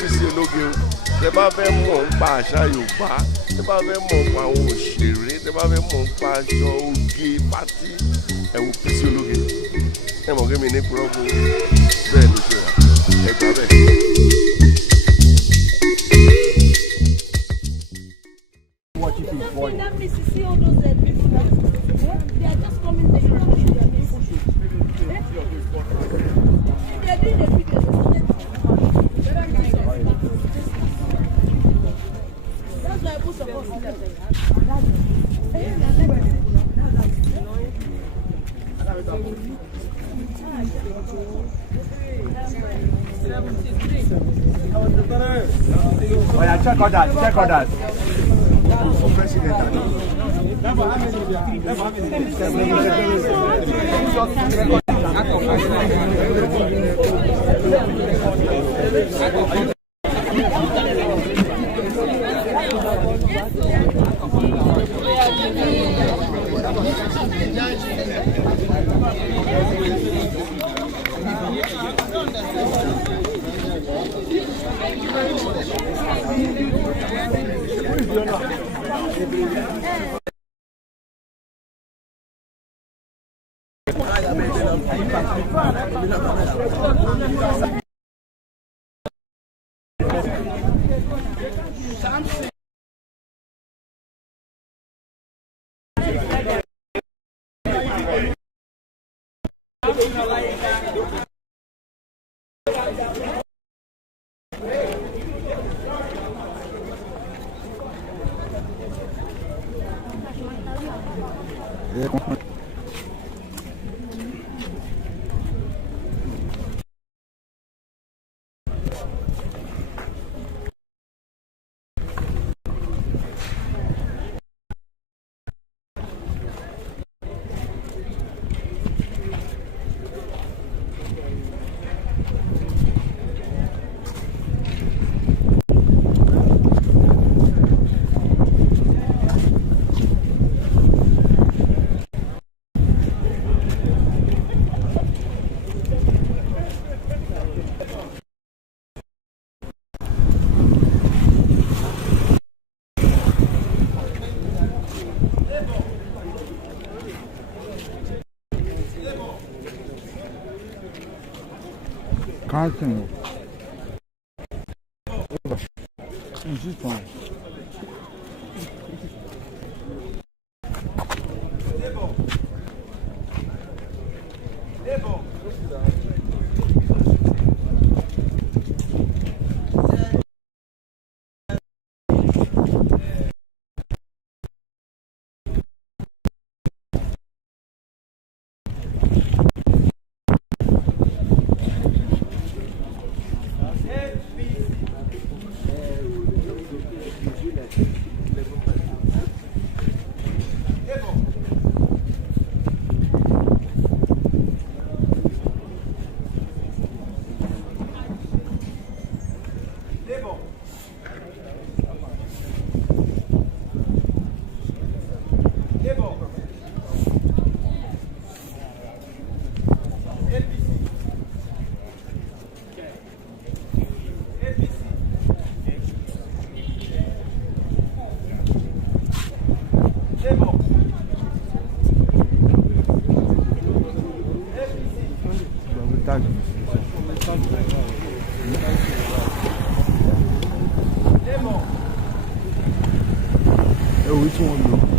Bisi ológe o tẹ bá fẹ́ mọ̀ ń pa àṣà Yorùbá tẹ bá fẹ́ mọ̀ ń pa àwọn òṣèré tẹ bá fẹ́ mọ̀ ń pa aṣọ oge pátí ẹ wo Bisi ológe ẹ mọ̀ kí mi ní púrọ́bù bẹ́ẹ̀ ló ṣe wà ẹ gbà bẹ́ẹ̀. Oh yeah, check on that, check on that. For president. Carton. Juste un. Which one though?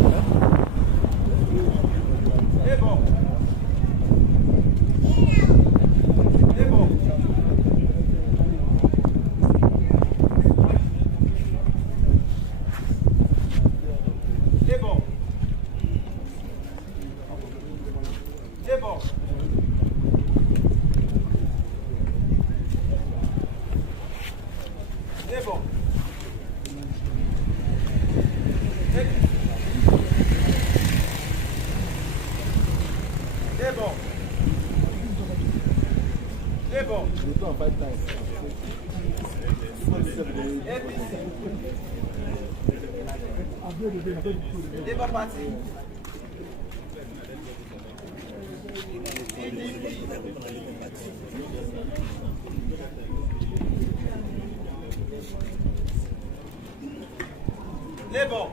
Labour Party. Labour.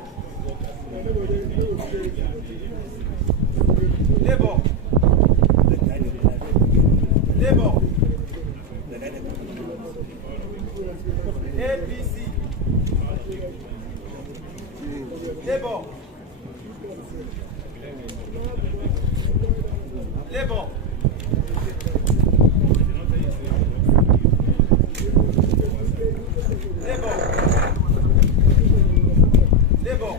Labour. Labour. APC. Labour. Labour. Labour. Labour.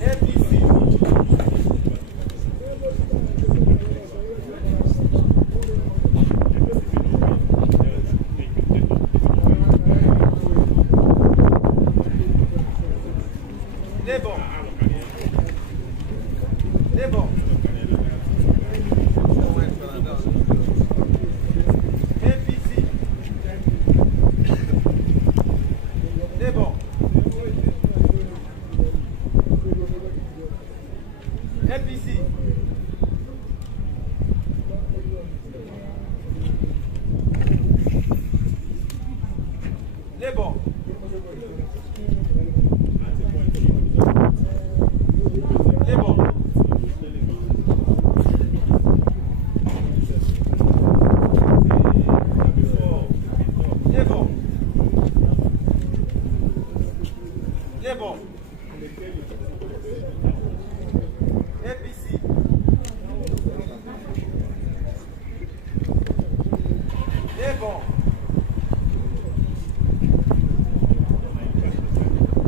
APC. Labour. Labour. APC. Labour. APC. Labour. Labour. Labour. Labour. APC. Labour.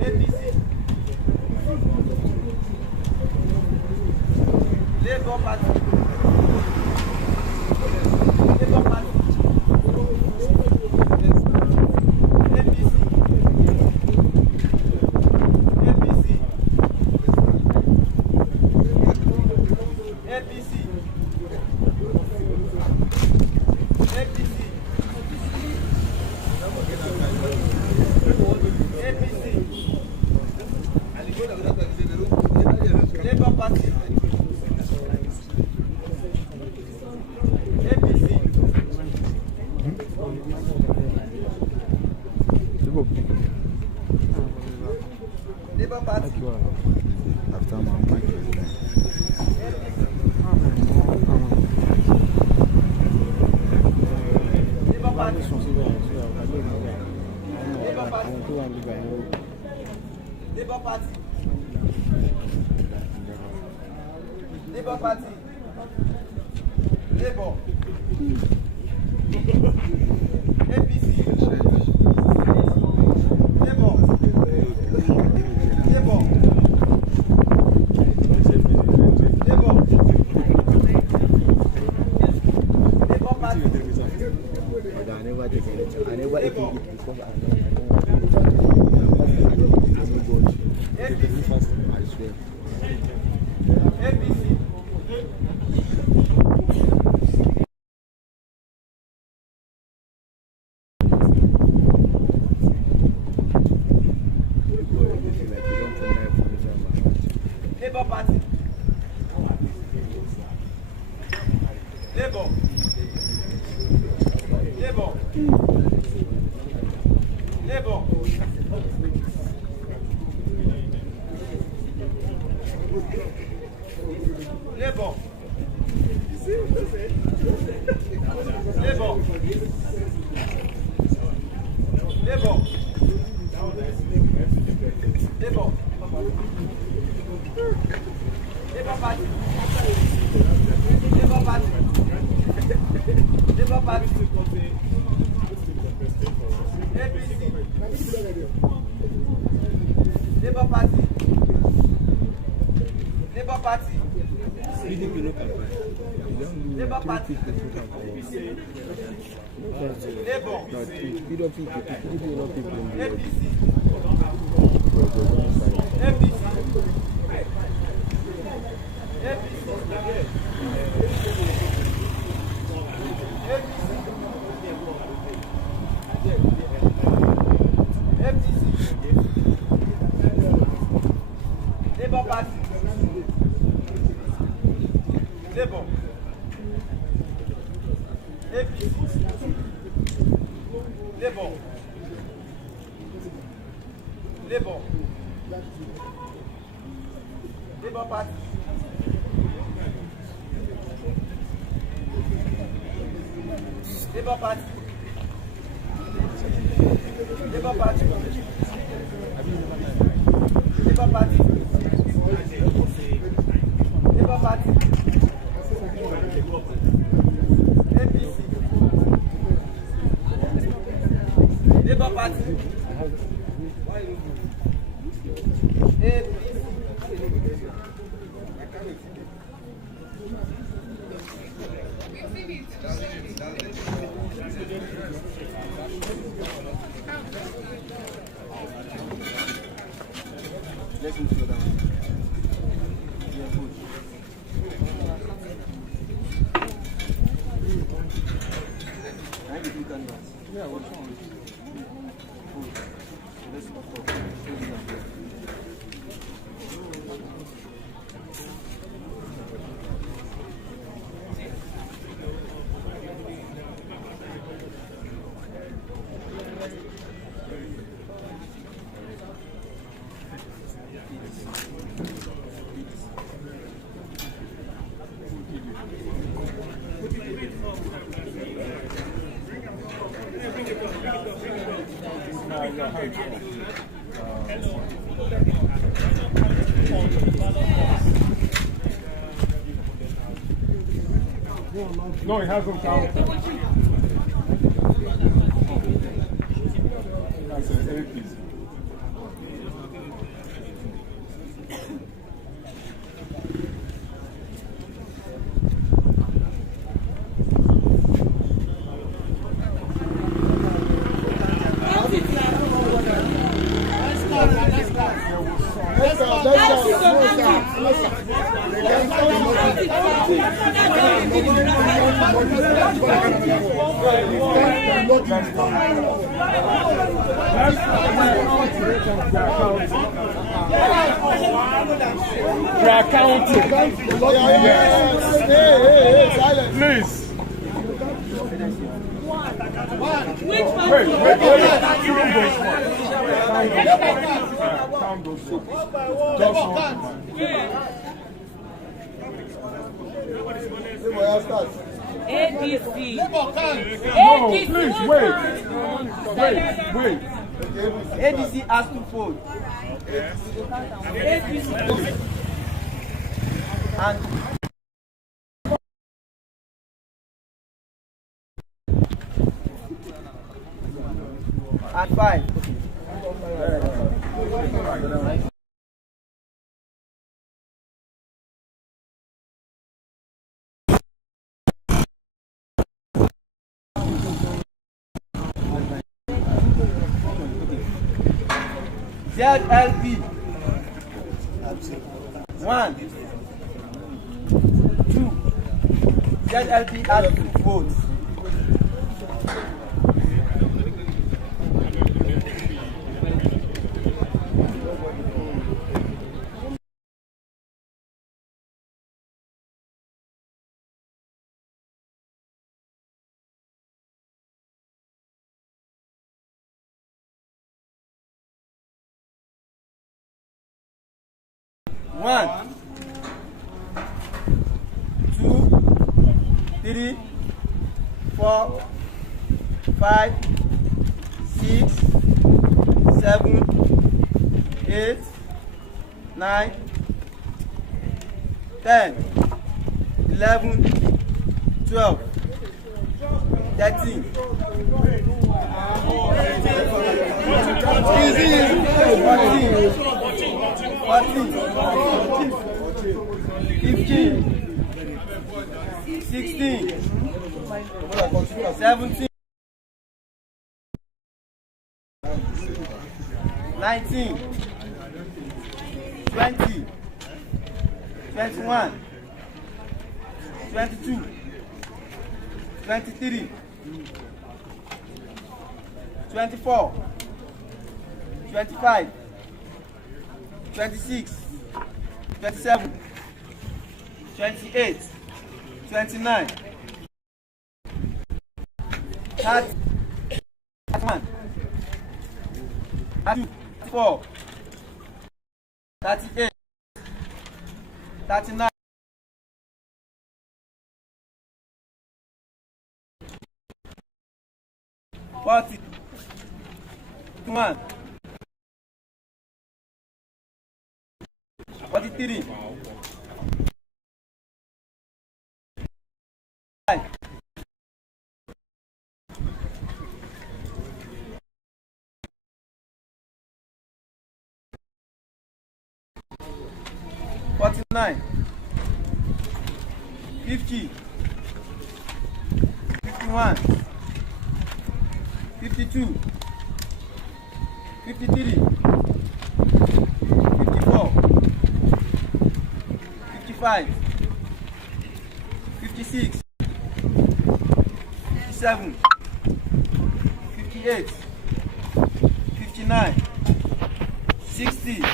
APC. Labour Party. Labour Party. APC. APC. APC. APC. APC. Labour Party. APC. Labour Party. After my mic is done. Labour Party. Labour Party. Labour Party. Labour Party. Labour. APC. Labour. Labour. Labour. Labour Party. I never take it. I never eat it because I know. APC. I swear. APC. Labour Party. Labour. Labour. Labour. Labour. Labour. Labour. Labour. Labour Party. Labour Party. Labour Party. APC. Labour Party. Labour Party. Labour Party. Labour. APC. APC. Labour Party. Labour. APC. Labour. Labour. Labour Party. Labour Party. Labour Party. Labour Party. Labour Party. Bisi. Labour Party. Let's move to the down. Yeah, good. I need to do canvas. Yeah, what's wrong with you? Good. Let's move forward. No, it hasn't counted. That's an APC. Please. Wait. Count those ones. Just one. ABC. No, please, wait. ADC has to fold. And five. ZLP 1, 2. ZLP has to vote. One, 2, 3, 4, 5, 6, 7, 8, 9, 10, 11, 12, 13, 15, 16, 17, 19, 20, 21, 22, 23, 24, 25, 26, 27, 28, 29, 30, 31, 32, 34, 38, 39, 40, 41, 43, 49, 50, 51, 52, 53, 54, 55, 56, 57, 58, 59, 60,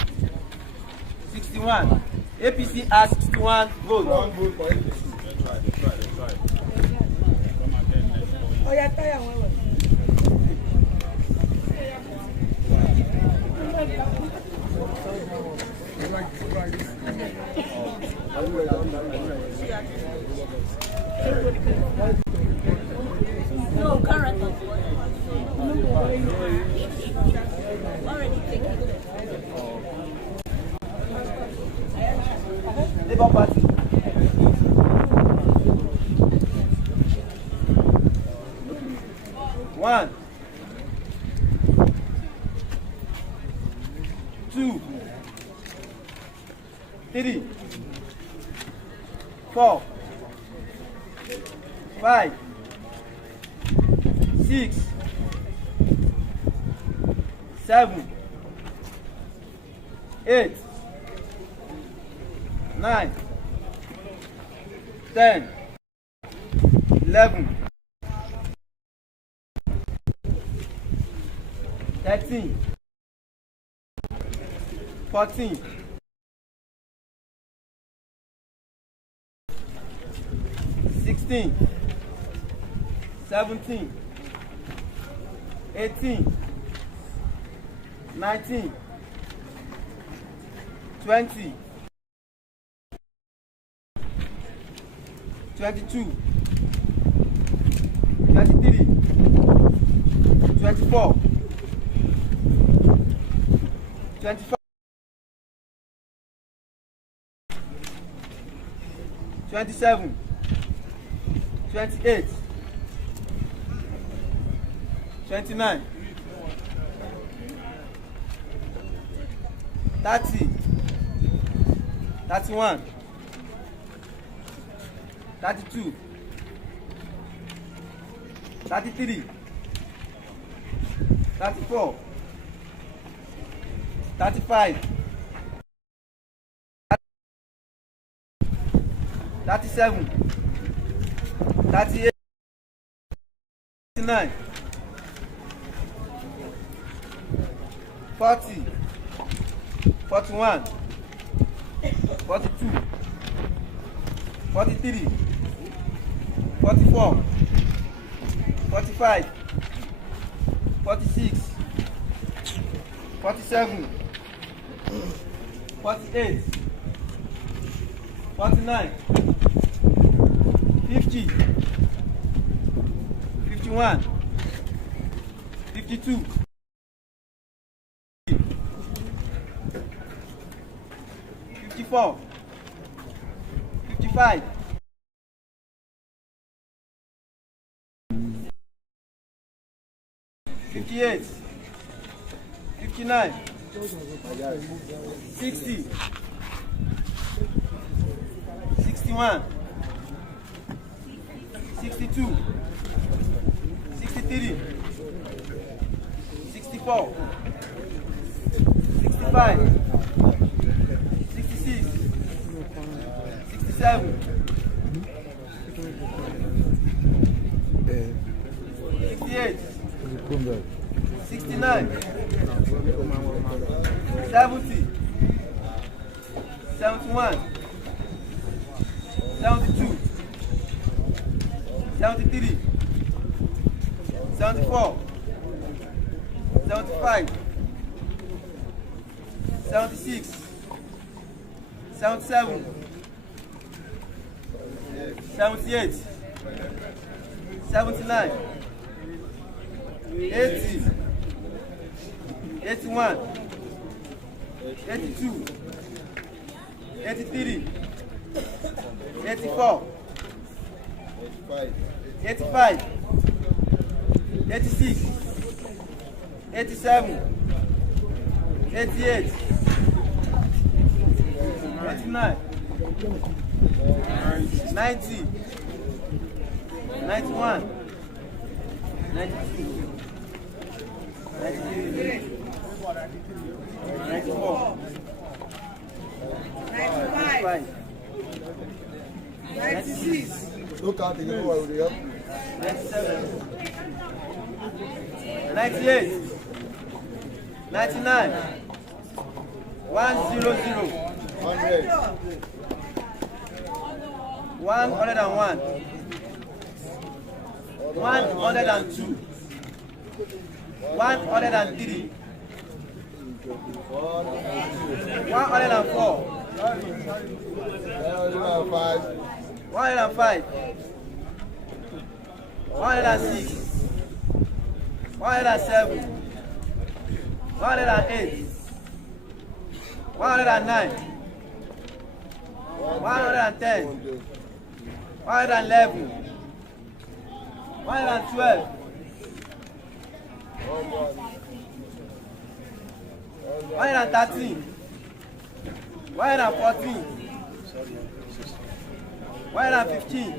61. APC has 61 votes. One vote for APC. Let's try. Oh, yeah, tire one. No, current of already taken. Labour Party. One, two, 3, 4, 5, 6, 7, 8, 9, 10, 11, 13, 14, 16, 17, 18, 19, 20, 22, 23, 24, 25, 27, 28, 29, 30, 31, 32, 33, 34, 35, 37, 38, 39, 40, 41, 42, 43, 44, 45, 46, 47, 48, 49, 50, 51, 52, 54, 55, 58, 59, 60, 61, 62, 63, 64, 65, 66, 67, 68, 69, 70, 71, 72, 73, 74, 75, 76, 77, 78, 79, 80, 81, 82, 83, 84, 85, 86, 87, 88, 89, 90, 91, 92, 93, 94, 95, 96, Look out, you know what we have. 97, 98, 99, 100, 100. 101, 102, 103, 104, 105, 106, 107, 108, 109, 110, 111, 112, 113, 114, 115,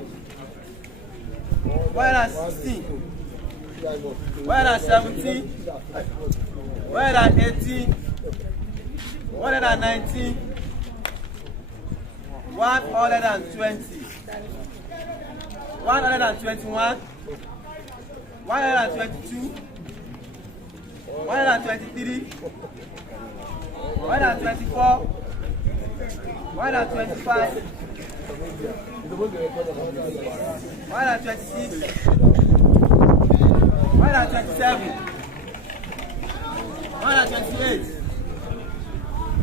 116, 117, 118, 119, 120, 121, 122, 123, 124, 125, 126, 127, 128,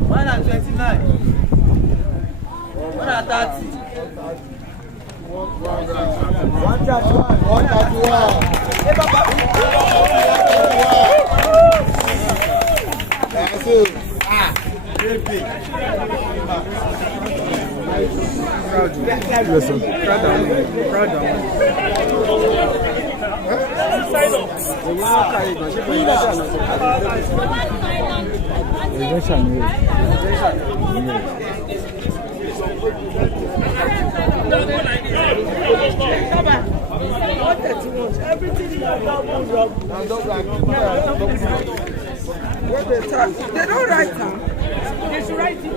129, 130, They don't write down. They should write it.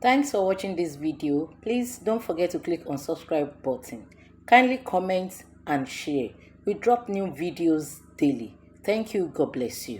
Thanks for watching this video. Please don't forget to click on subscribe button. Kindly comment and share. We drop new videos daily. Thank you. God bless you.